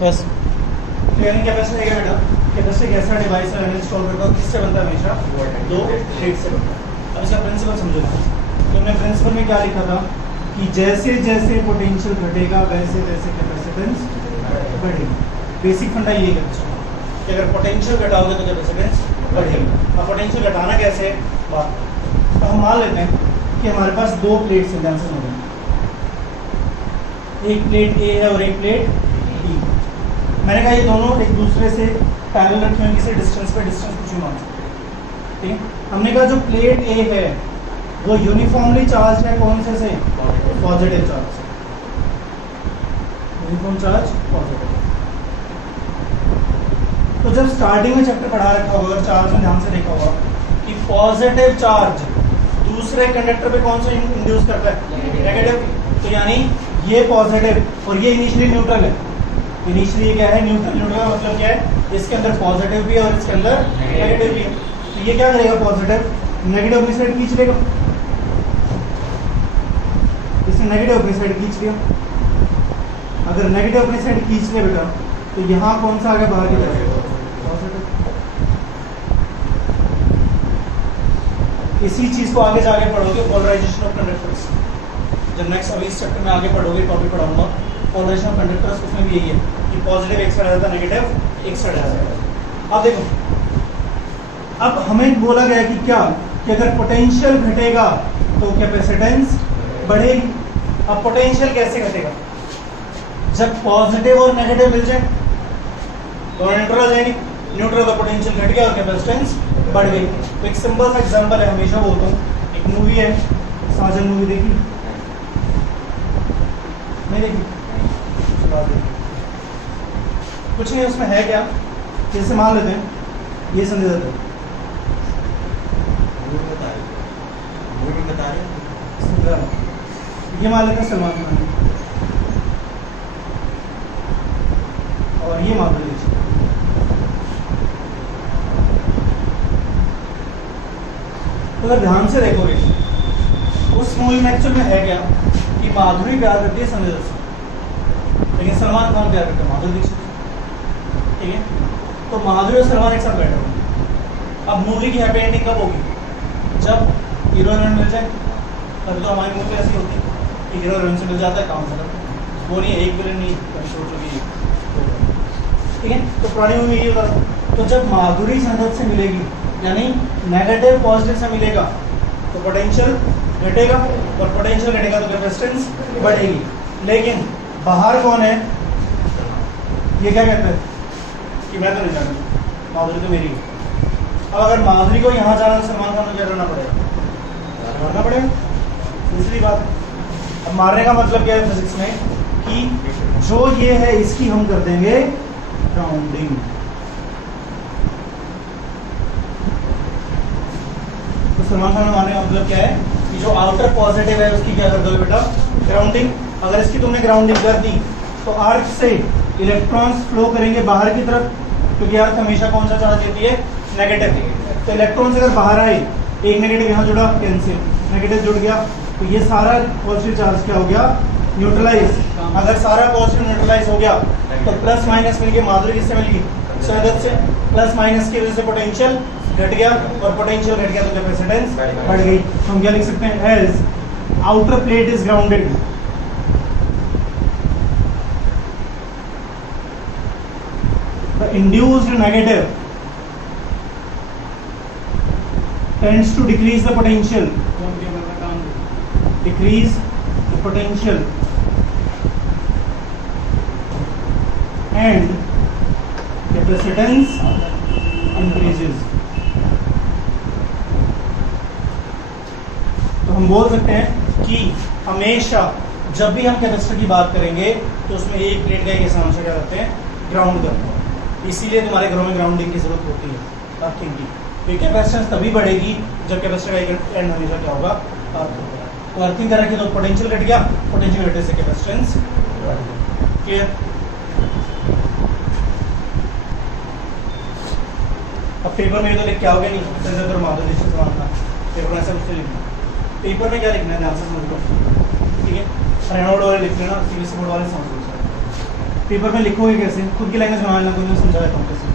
बस clearing capacitor है बेटा, कैपेसिटर एक ऐसा डिवाइस है इंस्टॉल करता है, किससे बनता है हमेशा? दो प्लेट से बनता है। अब इसका प्रिंसिपल समझो। तो हमने प्रिंसिपल में क्या लिखा था कि जैसे जैसे पोटेंशियल घटेगा वैसे वैसे कैपेसिटेंस बढ़ेगी। बेसिक फंडा ये है कि अगर पोटेंशियल घटाओगे तो कैपेसिटेंस बढ़ेगी। अब पोटेंशियल घटाना कैसे है बात, तो हम मान लेते हैं कि हमारे पास दो प्लेट्स हैं, ध्यान से समझें, एक प्लेट ए है और एक प्लेट बी। मैंने कहा ये दोनों एक दूसरे से पैरेलल रखे होंगे, किसी डिस्टेंस पे डिस्टेंस कुछ भी मान सकते हैं, ठीक है। हमने कहा जो प्लेट ए है वो यूनिफॉर्मली चार्ज है कौन से पॉजिटिव चार्ज से, यूनिफॉर्म चार्ज पॉजिटिव। तो जब स्टार्टिंग में चैप्टर पढ़ा रखा होगा, अगर चार्ज में ध्यान से देखा होगा कि पॉजिटिव चार्ज दूसरे कंडक्टर पे कौन सा इंड्यूस करता है? नेगेटिव। तो यानी ये पॉजिटिव और ये इनिशियली न्यूट्रल है। इनिशियली ये क्या है? न्यूट्रल। न्यूट्रल का मतलब क्या है? इसके अंदर पॉजिटिव भी है और इसके अंदर नेगेटिव भी है। तो ये क्या करेगा? पॉजिटिव नेगेटिव अपनी साइड खींच लेगा, इसने नेगेटिव अपनी साइड खींच लिया। अगर नेगेटिव अपनी साइड खींच ले बेटा तो यहाँ कौन सा आ गया बाहर की तरफ? पॉजिटिव। इसी चीज को आगे जाके पढ़ोगे पोलराइजेशन ऑफ कंडक्टर्स। जब नेक्स्ट अभी इस चैप्टर में आगे पढ़ोगे, टॉपिक पढ़ाऊंगा पोलराइजेशन ऑफ कंडक्टर्स, उसमें भी यही है कि पॉजिटिव एक साइड आ जाता है, नेगेटिव एक साइड आ जाता है। अब देखो, अब हमें बोला गया कि क्या कि अगर पोटेंशियल घटेगा तो कैपेसिटेंस बढ़ेगी। अब पोटेंशियल कैसे घटेगा? जब पॉजिटिव और नेगेटिव मिल जाए तो न्यूट्रल आ जाएगी, न्यूट्रल का पोटेंशियल घट गया और कैपेसिटेंस बढ़ गई। तो एक सिंपल सा एग्जांपल है, हमेशा बोलता हूँ, एक मूवी है साजन, मूवी देखी नहीं? देखी? कुछ नहीं, उसमें है क्या, जैसे मान लेते हैं ये संजय दत्त है, ये मान लेते हैं सलमान खान और ये माधुरी दीक्षित। तो अगर ध्यान से देखोगे उस मूवी में एक्चुअल में है क्या कि माधुरी प्यार करती है संजय दत्त से, लेकिन सलमान खान प्यार करते हैं माधुरी दीक्षित, ठीक है। तो माधुरी और सलमान एक साथ बैठे होंगे। अब मूवी की हैप्पी एंडिंग कब होगी? जब हीरो हीरोइन मिल जाए। तभी तो हमारी मूवी ऐसी होती है कि हीरो हीरोइन से मिल जाता है, काम खत्म। वो नहीं है एक विलन नहीं, ठीक है। तो पुरानी मूवी ये होता था। तो जब माधुरी संजय दत्त से मिलेगी, यानी नेगेटिव पॉजिटिव से मिलेगा, तो पोटेंशियल घटेगा और पोटेंशियल घटेगा तो कैपेसिटेंस बढ़ेगी। लेकिन बाहर कौन है? ये क्या कहता है कि मैं तो नहीं जानता, माधुरी तो मेरी है। अब अगर माधुरी को यहाँ जाना, सलमान खान को क्या करना पड़ेगा? मारना पड़ेगा, दूसरी बात। अब मारने का मतलब क्या है फिजिक्स में कि जो ये है इसकी हम कर देंगे ग्राउंडिंग। तो सलमान खान मारने का मतलब क्या है कि जो आउटर पॉजिटिव है उसकी क्या कर दोगे बेटा? ग्राउंडिंग। अगर इसकी तुमने ग्राउंडिंग कर दी तो अर्थ से इलेक्ट्रॉन्स फ्लो करेंगे बाहर की तरफ, क्योंकि अर्थ हमेशा कौन सा चार्ज देती है? नेगेटिव। तो इलेक्ट्रॉन्स अगर बाहर आए, एक नेगेटिव यहाँ जुड़ा, कैंसिल, नेगेटिव जुड़ गया, तो ये सारा पॉजिटिव चार्ज क्या हो गया? न्यूट्रलाइज। अगर सारा पॉजिटिव न्यूट्रलाइज हो गया तो प्लस माइनस मिलके माधुरी किससे मिलेगी? संजय से। प्लस माइनस की वजह से पोटेंशियल घट गया और पोटेंशियल घट गया तो कैपेसिटेंस बढ़ गई। तो हम क्या लिख सकते हैं? As outer plate is grounded, the induced negative tends to decrease the potential, decrease the potential and capacitance increases। तो हम बोल सकते हैं कि हमेशा जब भी हम कैपेसिटर की बात करेंगे तो उसमें एक प्लेट का एक हमेशा क्या करते हैं? ग्राउंड करते हैं। इसीलिए तुम्हारे घरों में ग्राउंडिंग की जरूरत होती है अर्थिंग की। तो कैपेसिटेंस तभी बढ़ेगी जब कैपेसिटर का एंड हमेशा क्या होगा? अर्थ होगा। तो अर्थिंग कर रखी तो पोटेंशियल घट गया, पोटेंशियल घटने से कैपेसिटेंस बढ़ गया। क्लियर? अब पेपर में तो लिख के आओगे नहीं, संजय दत्त माधुरी दीक्षित सलमान खान, पेपर में ऐसा कुछ लिखना। पेपर में क्या लिखना है ध्यान से समझ लो, ठीक है? रेनोल्ड वाले लिख लेना, सीबीएसई बोर्ड वाले समझ लो। पेपर में लिखोगे कैसे, खुद की लैंग्वेज में आने को समझा देता हूँ कैसे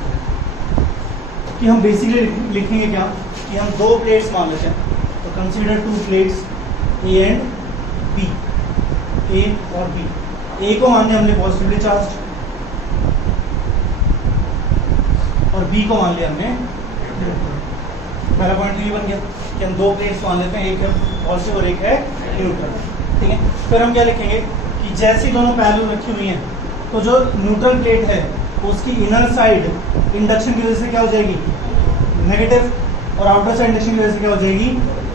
कि हम बेसिकली लिखेंगे क्या कि हम दो प्लेट्स मान लेते हैं। तो consider two plates A and B, A और बी। ए को मान लिया हमने पॉजिटिवली चार्ज और बी को मान लिया हमने। पहला पॉइंट ये बन गया कि हम दो प्लेट्स मान लेते हैं, एक है पॉजिटिव और एक है न्यूट्रल। ठीक है, फिर हम क्या लिखेंगे कि जैसी दोनों पैरेलल रखी हुई हैं तो जो न्यूट्रल प्लेट है उसकी इनर साइड इंडक्शन की वजह से क्या हो जाएगी, नेगेटिव, और आउटर साइड इंडक्शन की वजह से क्या हो जाएगी,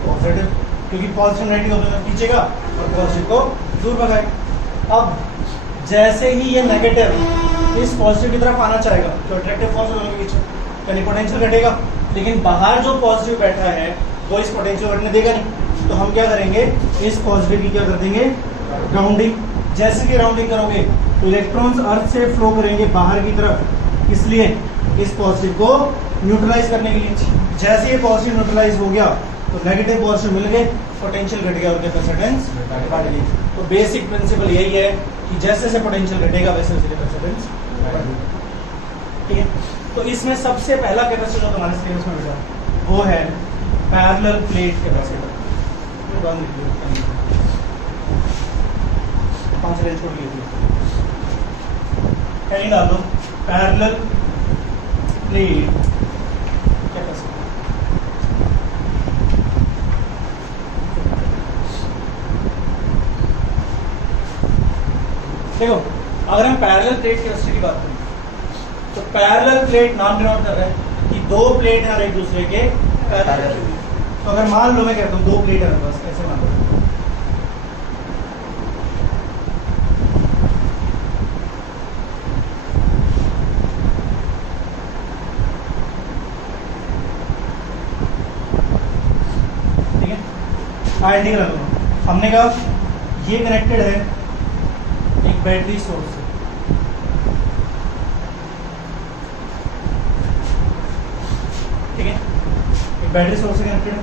पॉजिटिव, क्योंकि पॉजिटिव नेगेटिव दोनों तरफ खींचेगा और पॉजिटिव को दूर भगाएगा। अब जैसे ही ये नेगेटिव इस पॉजिटिव की तरफ आना चाहेगा तो अट्रैक्टिव फोर्स दोनों के बीच, यानी पोटेंशियल घटेगा, लेकिन बाहर जो पॉजिटिव बैठा है वो इस पोटेंशियल घटने देगा नहीं। तो हम क्या करेंगे, इस पॉजिटिव की क्या कर देंगे, ग्राउंडिंग। जैसे कि ग्राउंडिंग करोगे तो इलेक्ट्रॉन्स अर्थ से फ्लो करेंगे बाहर की तरफ, इसलिए इस पॉजिटिव को न्यूट्रलाइज करने के लिए। जैसे ये पॉजिटिव न्यूट्रलाइज हो गया तो नेगेटिव पॉजिटिव मिल गए, पोटेंशियल घट गया और कैपेसिटेंस बढ़ गई। तो बेसिक प्रिंसिपल यही है कि जैसे जैसे पोटेंशियल घटेगा वैसे वैसे कैपेसिटेंस बढ़ेगी। ठीक है, तो इसमें सबसे पहला कैपेसिटर जो तुम्हारे सिलेबस में बेटा वो है पैरेलल प्लेट कैपेसिटर। 5 रेंज छोड़ लीजिए, हेडिंग डाल दो पैरेलल प्लेट कैपेसिटर। देखो, अगर हम पैरेलल प्लेट कैपेसिटर की बात करें तो पैरेलल प्लेट नाम डिनोट कर रहा है कि दो प्लेट हैं और एक दूसरे के पैरेलल। तो अगर मान लो मैं कहता हूँ दो प्लेट है बस, ऐसे मान लो, ठीक है, आइडिया लगा लो। हमने कहा ये कनेक्टेड है एक बैटरी सोर्स से, ठीक है, एक बैटरी सोर्स से कनेक्टेड है।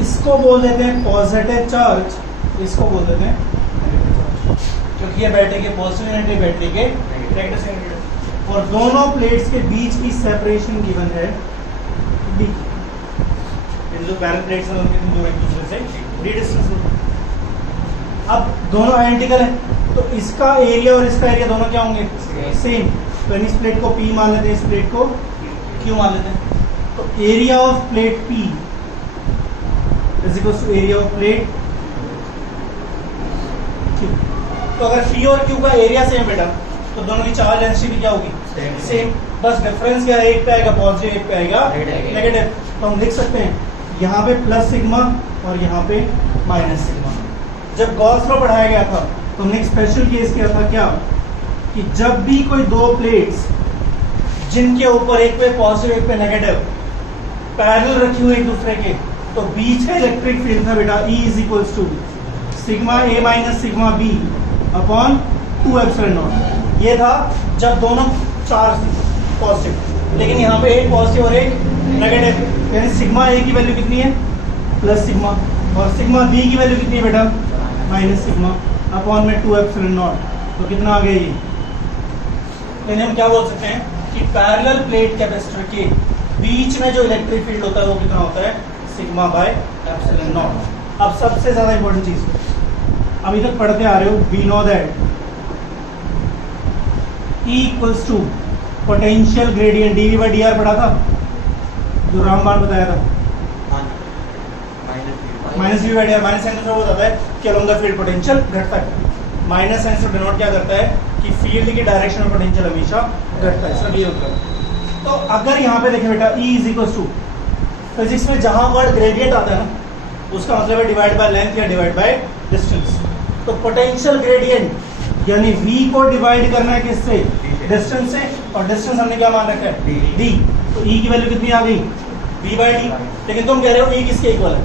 इसको बोल देते हैं पॉजिटिव चार्ज, इसको बोल देते हैं नेगेटिव चार्ज, क्योंकि ये बैटरी के पॉजिटिव यूनिट, बैटरी के नेगेटिव से यूनिट। और दोनों प्लेट्स के बीच की सेपरेशन गिवन है d। जो पैरेलल प्लेट्स हैं उनके दूर एक दूसरे से d डिस्टेंस। अब दोनों आइडेंटिकल है तो इसका एरिया और इसका एरिया दोनों क्या होंगे, सेम। तो इस प्लेट को P मान लेते हैं, इस प्लेट को Q मान लेते हैं। तो area of plate P is equal to area of plate Q। तो अगर P और Q का एरिया सेम बेटा तो दोनों की चार्ज डेंसिटी क्या होगी, सेम। बस डिफरेंस क्या है, एक पे आएगा पॉजिटिव, एक पे आएगा नेगेटिव। तो हम लिख सकते हैं यहाँ पे प्लस सिग्मा और यहाँ पे माइनस सिग्मा। जब गॉस लॉ पढ़ाया गया था तो हमने एक स्पेशल केस किया था क्या, कि जब भी कोई दो प्लेट्स जिनके ऊपर एक पे पॉजिटिव एक पे नेगेटिव पैरेलल रखी हुई एक दूसरे के, तो बीच का इलेक्ट्रिक फील्ड था बेटा E is equals to sigma A minus sigma B upon 2 epsilon naught. ये था जब दोनों चार्ज पॉजिटिव, लेकिन यहाँ पे एक पॉजिटिव और एक नेगेटिव, यानी सिग्मा A की वैल्यू कितनी है, प्लस सिग्मा, और सिग्मा B की वैल्यू कितनी है बेटा, माइनस सिग्मा अपॉन में 2 एप्सिलॉन नॉट। तो कितना आ गया ये, यानी हम क्या बोल सकते हैं कि पैरेलल प्लेट कैपेसिटर के बीच में जो इलेक्ट्रिक फील्ड होता है वो कितना होता है, सिग्मा बाय एप्सिलॉन नॉट। अब सबसे ज्यादा इंपॉर्टेंट चीज अभी तक पढ़ते आ रहे हो, we know that E equals to potential gradient dV by dr पढ़ा था, जो रामबाण बताया था, minus V by D R. Minus sign से वो बताता है कि अलोंग द फील्ड पोटेंशियल घटता है। माइनस साइन से डिनोट क्या करता है कि फील्ड की डायरेक्शन में पोटेंशियल हमेशा घटता है, सब ये होता है। तो अगर यहाँ पे देखें बेटा E is equal to, physics में जहां वर्ड ग्रेडियंट आता है ना उसका मतलब है डिवाइड बाय लेंथ या डिवाइड बाय डिस्टेंस। तो पोटेंशियल ग्रेडियंट यानी V को डिवाइड करना है किससे, डिस्टेंस से, और डिस्टेंस हमने क्या मान रखा है, d। तो E की वैल्यू कितनी आ गई, V बाई डी। लेकिन तुम कह रहे हो E किसके इक्वल है,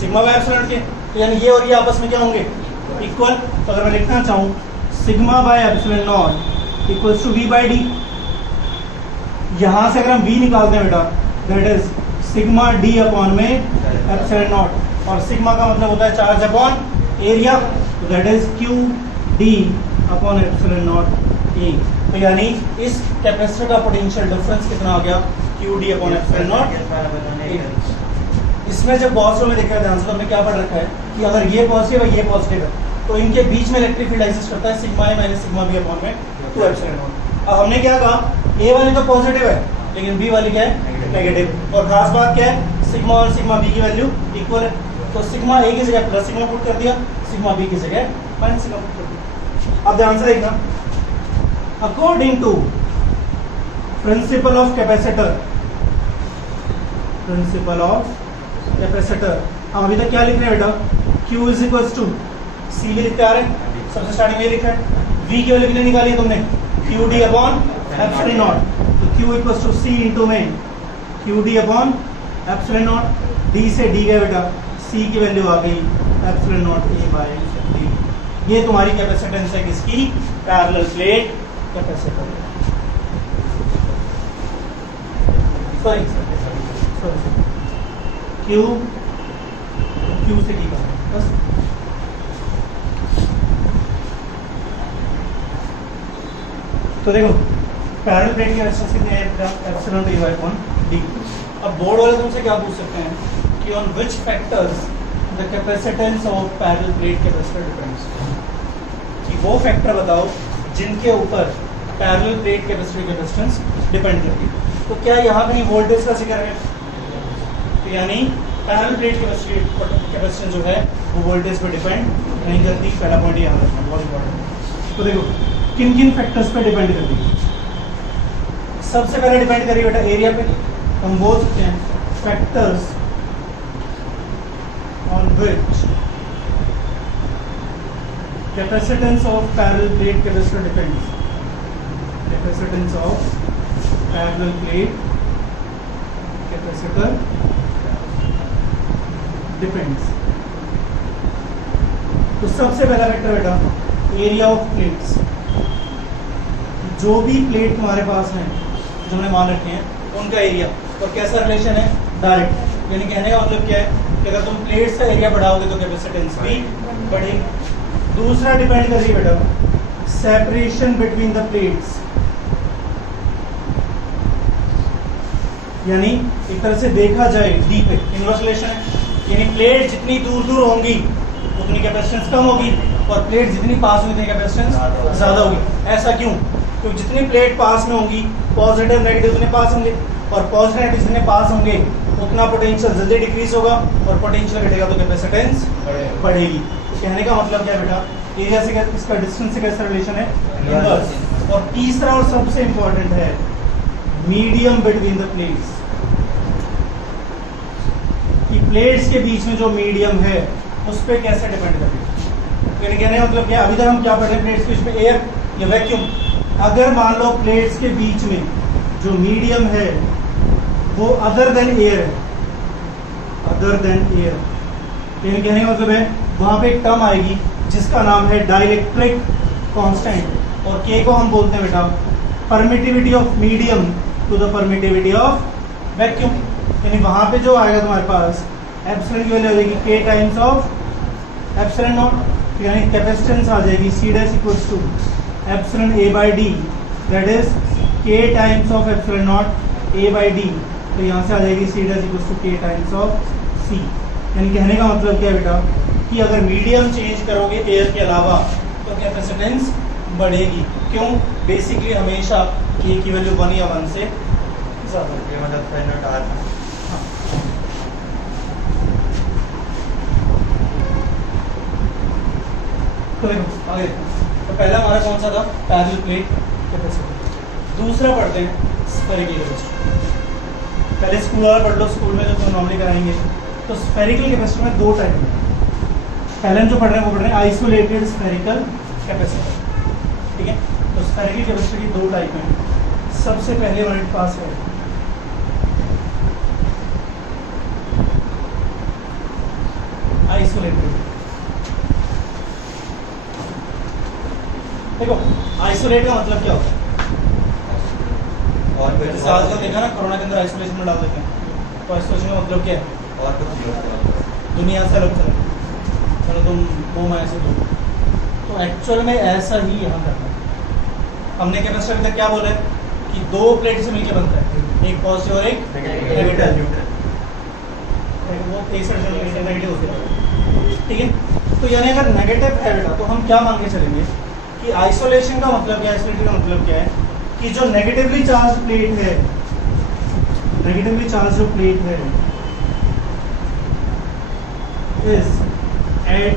सिग्मा बाय एप्सिलॉन के, तो यानी ये और ये आपस में क्या होंगे, इक्वल। तो अगर मैं लिखना चाहूँ sigma by epsilon naught equals to V by D, यहाँ से अगर हम V निकालते हैं बेटा that is sigma D upon में एप्सिलॉन नॉट, और सिग्मा का मतलब होता है चार्ज अपॉन एरिया, तो that is Q D upon epsilon naught A. तो यानी इस कैपेसिटर का पोटेंशियल डिफरेंस कितना हो गया, Q D upon epsilon not. इसमें जब गॉस लॉ में देखा ध्यान से तो हमने क्या पढ़ रखा है कि अगर ये पॉजिटिव है ये पॉजिटिव है तो इनके बीच में इलेक्ट्रिक फील्ड एग्जिस्ट करता है सिग्मा ए माइनस सिग्मा बी अपॉन में 2 एप्सिलॉन नॉट। अब हमने क्या कहा, ए वाली तो पॉजिटिव है लेकिन बी वाली क्या है नेगेटिव, और खास बात क्या है सिग्मा और सिग्मा बी की वैल्यू इक्वल है, तो सिग्मा ए की जगह प्लस सिग्मा पुट कर दिया, सिग्मा बी की जगह माइनस सिग्मा पुट कर दिया। अब ध्यान से देखना, according to principle of capacitor, principle of capacitor, हम अभी तक क्या लिख रहे हैं बेटा, Q is equal to C भी लिखते आ रहे हैं, सबसे स्टार्टिंग में लिखा है, V की वैल्यू कितनी निकाली है तुमने, Q D upon epsilon naught, तो Q equal to C into में Q D upon epsilon naught, D से डी गया बेटा, C की वैल्यू आ गई epsilon naught A by D. ये तुम्हारी कैपेसिटेंस है किसकी, parallel plate capacitor, sorry Q से डी का बस। तो देखो पैरेलल प्लेट की रेजिस्टेंस कितनी है, epsilon D by upon D. अब बोर्ड वाले तुमसे क्या पूछ सकते हैं कि on which factors the capacitance of parallel plate capacitor depends, कि वो फैक्टर बताओ जिनके ऊपर parallel plate capacitor capacitance depend करती है। तो क्या यहाँ पे वोल्टेज का जिक्र है, तो यानी पैरेलल प्लेट कैपेसिटेंस जो है वो वोल्टेज पे डिपेंड नहीं करती, पहला पॉइंट यहाँ रखना बहुत इंपॉर्टेंट। तो देखो किन किन फैक्टर्स पे डिपेंड करती है, सबसे पहले डिपेंड करिए बेटा एरिया पे, हम बोल सकते हैं factors on which capacitance of parallel plate capacitor depends, capacitance of parallel plate capacitor depends. तो सबसे पहला फैक्टर बेटा एरिया ऑफ प्लेट्स, जो भी प्लेट तुम्हारे पास हैं जो हमने मान रखे हैं उनका एरिया, और कैसा रिलेशन है, डायरेक्ट, यानी कहने का मतलब क्या है कि अगर तुम प्लेट्स का एरिया बढ़ाओगे तो कैपेसिटेंस भी बढ़ेगी। दूसरा डिपेंड कर रही है बेटा सेपरेशन बिटवीन द प्लेट्स, यानी एक तरह से देखा जाए डी पे इनवर्स रिलेशन है, यानी प्लेट जितनी दूर दूर होंगी उतनी कैपेसिटेंस कम होगी और प्लेट जितनी पास होगी उतनी कैपेसिटेंस ज़्यादा होगी। ऐसा क्यों, क्योंकि जितनी प्लेट पास में होंगी पॉजिटिव नेगेटिव उतने पास होंगे, और पॉजिटिव नेगेटिव जितने पास होंगे उतना पोटेंशियल जल्दी डिक्रीज होगा, और पोटेंशियल घटेगा तो कैपेसिटेंस बढ़ेगी। तो कहने का मतलब क्या है बेटा, एरिया से इसका डिस्टेंस से कैसा रिलेशन है, इनवर्स। और तीसरा और सबसे इंपॉर्टेंट है मीडियम बिटवीन द प्लेट्स, कि प्लेट्स के बीच में जो मीडियम है उस पर कैसे डिपेंड करेगा। तो कहने का मतलब क्या, अभी तक हम क्या पढ़ रहे हैं, प्लेट्स के बीच में एयर या वैक्यूम। अगर मान लो प्लेट्स के बीच में जो मीडियम है वो अदर देन एयर है, अदर देन एयर, यानी कहने का मतलब है वहां पे एक टर्म आएगी जिसका नाम है डाइलेक्ट्रिक कांस्टेंट, और के को हम बोलते हैं बेटा permittivity of medium to the permittivity of vacuum. यानी वहां पे जो आएगा तुम्हारे पास एप्सिलॉन की वैल्यू हो जाएगी K times of epsilon naught, यानी कैपेसिटेंस आ जाएगी C dash equals to epsilon A by D, that is K times of epsilon naught A by D. तो यहाँ से आ जाएगी C dash equals to K times of C. यानी कहने का मतलब क्या है बेटा कि अगर मीडियम चेंज करोगे एयर के अलावा तो कैपेसिटेंस बढ़ेगी। क्यों, बेसिकली हमेशा के की वैल्यू 1 या 1 से ज़्यादा, ये मतलब तो देखो आगे, तो पहला हमारा कौन सा था, पैरेलल प्लेट कैपेसिटर। दूसरा पढ़ते हैं स्फेरिकल कैपेसिटर। पहले स्कूल वाला पढ़ लो, स्कूल में जो तुम नॉर्मली कराएंगे। तो स्फेरिकल कैपेसिटर में दो टाइप हैं। पहले हम जो पढ़ रहे हैं वो पढ़ रहे हैं आइसोलेटेड स्फेरिकल कैपेसिटर, ठीक है। तो स्फेरिकल कैपेसिटर की दो टाइप हैं। सबसे पहले हमारे पास है आइसोलेटेड। देखो आइसोलेट का मतलब क्या होता है, और जैसे आजकल देखा ना कोरोना के अंदर आइसोलेशन में डाल देते हैं, तो आइसोलेशन का मतलब क्या है, और कुछ दुनिया से अलग चलो, चलो तुम वो मैं से दो, तो एक्चुअल में ऐसा ही यहाँ करना है। हमने कैपेसिटर में तक क्या बोला है कि दो प्लेट से मिलकर बनता है, एक पॉजिटिव और एक नेगेटिव। वो नेगेटिव होते हैं, ठीक है। तो यानी अगर नेगेटिव है बेटा तो हम क्या मान के चलेंगे कि आइसोलेशन का मतलब क्या है, आइसोलेशन का मतलब क्या है कि जो नेगेटिवली चार्ज प्लेट है, नेगेटिवली चार्ज जो प्लेट है इज एट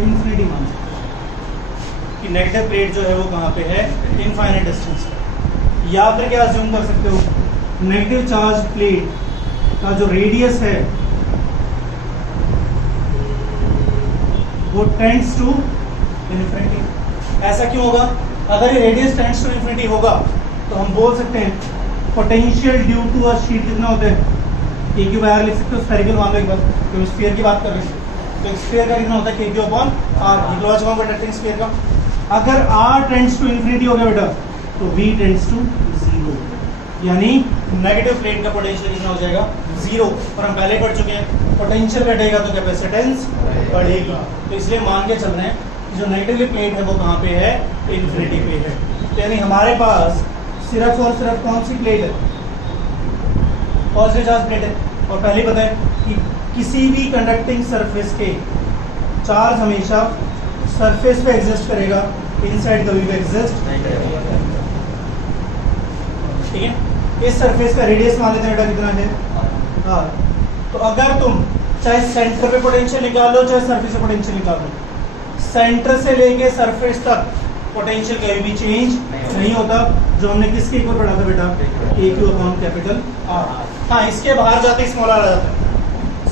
इंफिनिटी मान कि नेगेटिव प्लेट जो है वो कहाँ पे है, इनफाइनाइट डिस्टेंस पे। या फिर क्या अज्यूम कर सकते हो, नेगेटिव चार्ज प्लेट का जो रेडियस है वो टेंड्स टू इन्फिनिटी। ऐसा क्यों होगा? अगर ये रेडियस टेंड्स टू इन्फिनिटी होगा तो हम बोल सकते हैं potential due to a sheet कितना होता है, के क्यू बाय आर लिख सकते हो स्फेरिकल मान लो एक बार, तो स्फीयर की बात कर रहे हैं तो स्फीयर का कितना होता है, K Q upon R, equal conducting sphere का। अगर r टेंड्स टू इन्फिनिटी हो गया बेटा तो v टेंड्स टू जीरो, यानी नेगेटिव प्लेट का पोटेंशियल कितना हो जाएगा, जीरो। और हम पहले पढ़ चुके हैं पोटेंशियल घटेगा तो कैपेसिटेंस बढ़ेगी। तो इसलिए मान के चल रहे हैं कि जो नेगेटिव प्लेट है वो कहाँ पे है, इन्फिनिटी पे है। तो यानी हमारे पास सिर्फ और सिर्फ कौन सी प्लेट है, पॉजिटिव चार्ज प्लेट है। और पहले पता है कि किसी भी कंडक्टिंग सरफेस के चार्ज हमेशा सरफेस पे एग्जिस्ट करेगा, इनसाइड कभी भी एग्जिस्ट नहीं करेगा, ठीक है। इस सरफेस का रेडियस मान लेते हैं बेटा कितना है, r। तो अगर तुम चाहे सेंटर पे पोटेंशियल निकालो चाहे सरफेस से पोटेंशियल निकालो, सेंटर से लेके सरफेस तक पोटेंशियल कभी भी चेंज नहीं होता, जो हमने किसके ऊपर पढ़ा था बेटा, के क्यू अपॉन कैपिटल आर। हाँ, इसके बाहर जाते ही स्मॉल आर आ जाता है,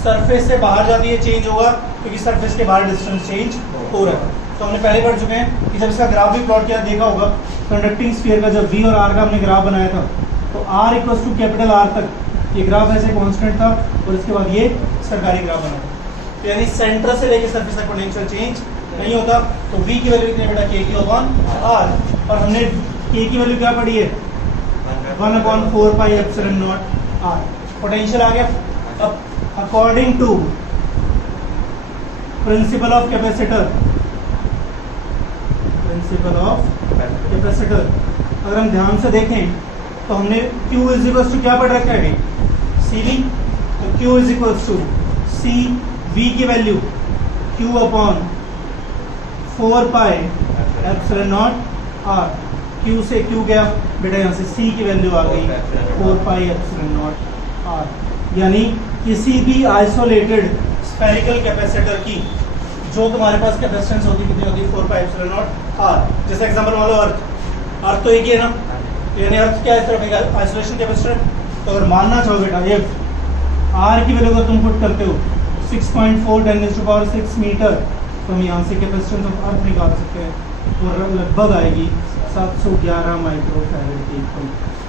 सरफेस से बाहर जाते ही चेंज होगा क्योंकि सरफेस के बाहर डिस्टेंस चेंज हो रहा है। तो हमने पहले पढ़ चुके हैं कि जब इसका ग्राफ भी प्लॉट किया देखा होगा, कंडक्टिंग स्फीयर का जब v और r का हमने ग्राफ बनाया था तो r equals to capital R तक ये ग्राफ ऐसे कांस्टेंट था और इसके बाद ये सरकारी ग्राफ बना। तो यानी सेंटर से लेके सरफेस तक पोटेंशियल चेंज नहीं होता। तो v की वैल्यू कितनी बेटा, के क्यू अपॉन आर। और हमने k की वैल्यू क्या पढ़ी है, 1/4 pi epsilon naught r। Potential आ गया। अब according to principle of capacitor, principle of capacitor अगर हम ध्यान से देखें तो हमने Q इज इक्वल्स टू क्या पढ़ रखा है, CV। तो Q is equals to C V की value Q upon 4 pi epsilon naught R। Q से Q गया बेटा, यहाँ से C की वैल्यू आ गई 4 पाई एप्सिलॉन नॉट R। यानी किसी भी आइसोलेटेड स्फेरिकल कैपेसिटर की जो तुम्हारे पास कैपेसिटेंस होगी कितनी होगी, 4 पाई एप्सिलॉन नॉट R। जैसे एग्जांपल मान लो अर्थ, अर्थ तो एक ही है ना, यानी अर्थ क्या है, सिर्फ एक आइसोलेशन कैपेसिटर। तो अगर मानना चाहो बेटा ये R की वैल्यू अगर तुम पुट करते हो 6.4 10⁻⁶ मीटर, तो हम यहाँ से कैपेसिटेंस ऑफ अर्थ निकाल सकते हैं, तो लगभग आएगी 711 माइक्रो फैरेड की।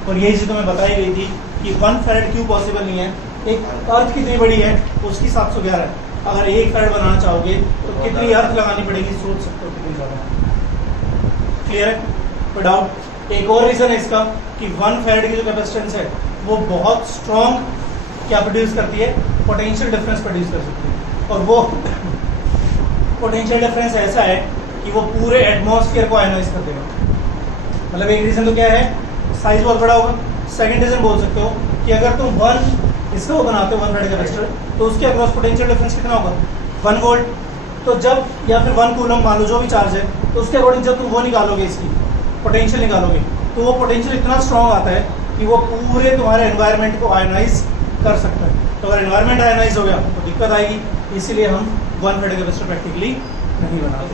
और यही चीज़ तुम्हें बताई गई थी कि 1 फैरेड क्यों पॉसिबल नहीं है, एक अर्थ कितनी बड़ी है उसकी 711 है। अगर 1 फैरेड बनाना चाहोगे तो कितनी अर्थ लगानी पड़ेगी, सोच सकते हो कितनी ज़्यादा। क्लियर है, कोई डाउट? एक और रीज़न है इसका कि 1 फैरेड की जो कैपेसिटेंस है वो बहुत स्ट्रॉन्ग क्या प्रोड्यूस करती है, पोटेंशियल डिफरेंस प्रोड्यूस कर सकती है। और वो पोटेंशियल डिफरेंस ऐसा है कि वो पूरे एटमॉस्फेयर को आयनाइज कर देगा। मतलब एक रीज़न तो क्या है, साइज बहुत बड़ा होगा। सेकंड रीज़न बोल सकते हो कि अगर तुम 1 इसका वो बनाते हो 1 फैरेड कैपेसिटर तो उसके अक्रॉस पोटेंशियल डिफरेंस कितना होगा, 1 वोल्ट। तो जब या फिर 1 कूलम मान लो जो भी चार्ज है, तो उसके अकॉर्डिंग जब तुम वो निकालोगे, इसकी पोटेंशियल निकालोगे, तो वो पोटेंशियल इतना स्ट्रॉन्ग आता है कि वो पूरे तुम्हारे एनवायरनमेंट को आयनाइज कर सकता है। तो अगर एनवायरनमेंट आयनाइज हो गया तो दिक्कत आएगी, इसीलिए हम 1 फैरेड कैपेसिटर प्रैक्टिकली नहीं बनाते।